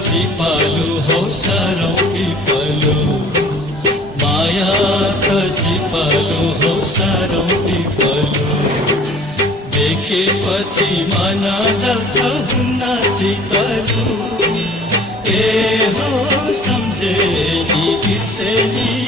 सिपालु हौ सारौँ पिपलु, माया त सिपालु हौ सारौँ पिपलु। देखेपछि मन जल्छ हुन्न शीतलु, ए हो सम्झे नि बिर्से नि